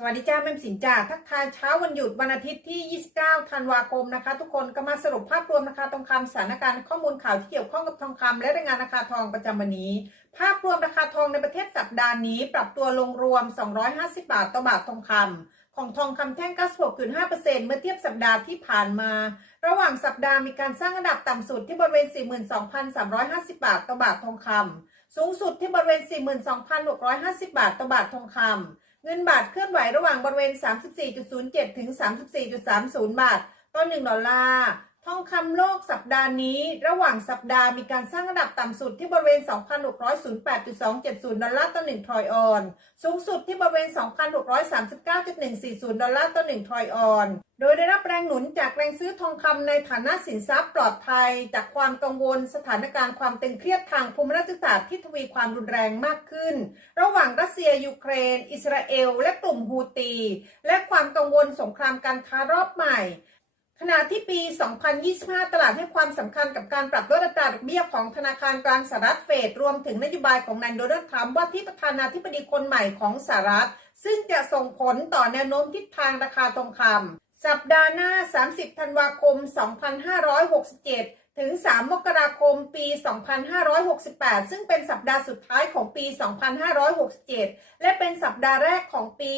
สวัสดีจ้าแม่สินจ่าทักทายเช้าวันหยุดวันอาทิตย์ที่ 29 ธันวาคมนะคะ ทุกคนก็มาสรุปภาพรวมราคาทองคำสถานการณ์ข้อมูลข่าวที่เกี่ยวข้องกับทองคำและรายงานราคาทองประจำวันนี้ ภาพรวมราคาทองในประเทศสัปดาห์นี้ ปรับตัวลงรวม 250 บาทต่อบาททองคำของทองคำแท่ง 96.5%เมื่อเทียบสัปดาห์ที่ผ่านมา ระหว่างสัปดาห์มีการสร้างระดับต่ำสุดที่บริเวณ 42,350 บาทต่อบาททองคำสูงสุดที่บริเวณ 42,650 บาทต่อบาททองคำ เงินบาทเคลื่อนไหวระหว่างบริเวณ 34.07 ถึง 34.30 บาท ต่อ 1 ดอลลาร์ ทองคำโลกสัปดาห์นี้ ระหว่างสัปดาห์มีการสร้างระดับต่ำสุดที่บริเวณ 2,608.270 ดอลลาร์ต่อ1ทรอยออน สูงสุดที่บริเวณ 2,639.140 ดอลลาร์ต่อ1ทรอยออน โดยได้รับแรงหนุนจากแรงซื้อทองคำในฐานะสินทรัพย์ปลอดภัย จากความกังวลสถานการณ์ความตึงเครียดทางภูมิรัฐศาสตร์ที่ทวีความรุนแรงมากขึ้น ระหว่างรัสเซียยูเครน อิสราเอล และกลุ่มฮูตี และความกังวลสงครามการค้ารอบใหม่ ขณะที่ปี 2025 ตลาดให้ความสำคัญกับการปรับลดอัตราดอกเบี้ยของธนาคารกลางสหรัฐเฟด รวมถึงนโยบายของนายโดนัลด์ทรัมป์ว่าที่ประธานาธิบดีคนใหม่ของสหรัฐ ซึ่งจะส่งผลต่อแนวโน้มทิศทางราคาทองคำสัปดาห์หน้า 30 ธันวาคม 2567 ถึง 3 มกราคม ปี 2568 ซึ่งเป็นสัปดาห์สุดท้ายของปี 2567 และเป็นสัปดาห์แรกของปี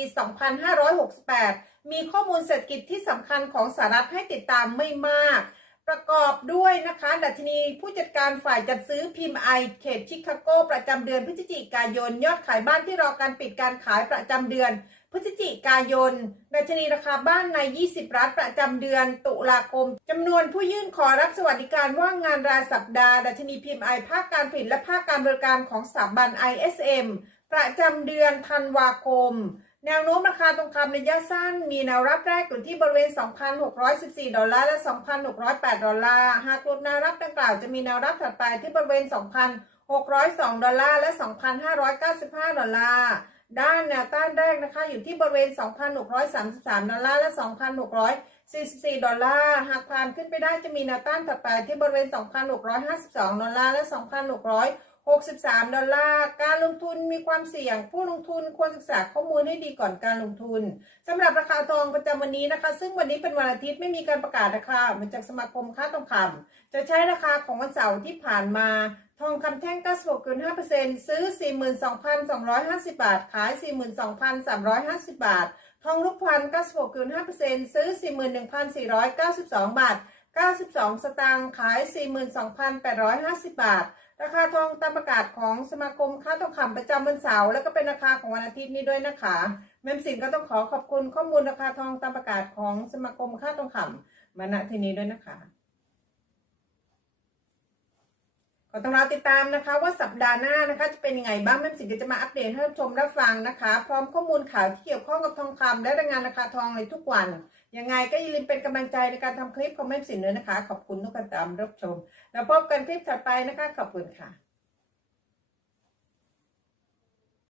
2568 มีข้อมูลเศรษฐกิจที่สำคัญของสหรัฐให้ติดตามไม่มาก ประกอบด้วยนะคะ ดัชนีผู้จัดการฝ่ายจัดซื้อพิมพ์ไอเขตชิคาโก ประจำเดือนพฤศจิกายน ยอดขายบ้านที่รอการปิดการขายประจำเดือน พฤศจิกายนดัชนีราคาบ้านใน 20 รัฐประจำเดือนตุลาคมจำนวนผู้ยื่นขอรับสวัสดิการว่างงานรายสัปดาห์ ดัชนีพิมพ์ไอภาคการผลิตและภาคการบริการของสถาบัน ISM ประจำเดือนธันวาคม แนวโน้มราคาทองคำระยะสั้น มีแนวรับแรกอยู่ที่บริเวณ 2,614 ดอลลาร์และ 2,608 ดอลลาร์ หากลดแนวรับดังกล่าวจะมีแนวรับถัดไปที่บริเวณ 2,602 ดอลลาร์และ 2,595 ดอลลาร์ ด้านแนวต้านแรกนะคะ อยู่ที่บริเวณ 2,633 ดอลลาร์และ 2,644 ดอลลาร์ หากผ่านขึ้นไปได้จะมีแนวต้านถัดไปที่บริเวณ 2,652 ดอลลาร์และ 2,600 63 ดอลลาร์ การลงทุนมีความเสี่ยง ผู้ลงทุนควรศึกษาข้อมูลให้ดีก่อนการลงทุนสำหรับราคาทองประจำวันนี้นะคะ ซึ่งวันนี้เป็นวันอาทิตย์ไม่มีการประกาศราคามาจากสมาคมค้าทองคำจะใช้ราคาของวันเสาร์ที่ผ่านมา ทองคำแท่ง 96.5%ซื้อ 42,250 บาท ขาย 42,350 บาท ทองรูปพรรณ96.5%ซื้อ 41,492 บาท 92 สตางค์ ขาย 42,850 บาท ราคาทองตามประกาศของสมาคมค้าทองคำประจำวันเสาร์แล้วก็เป็นราคาของวันอาทิตย์นี้ด้วยนะคะ แม่มสินก็ต้องขอขอบคุณข้อมูลราคาทองตามประกาศของสมาคมค้าทองคำมาณที่นี้ด้วยนะคะ ก็ต้องรอติดตามนะคะ ว่าสัปดาห์หน้านะคะ จะเป็นยังไงบ้างแม่สิงก็จะมาอัปเดตให้รับชมรับฟังนะคะ พร้อมข้อมูลข่าวที่เกี่ยวข้องกับทองคำและรายงานราคาทองในทุกวันยังไงก็อย่าลืมเป็นกำลังใจในการทำคลิปของแม่สินด้วยนะคะ ขอบคุณทุกการตามรับชม แล้วพบกันคลิปถัดไปนะคะ ขอบคุณค่ะ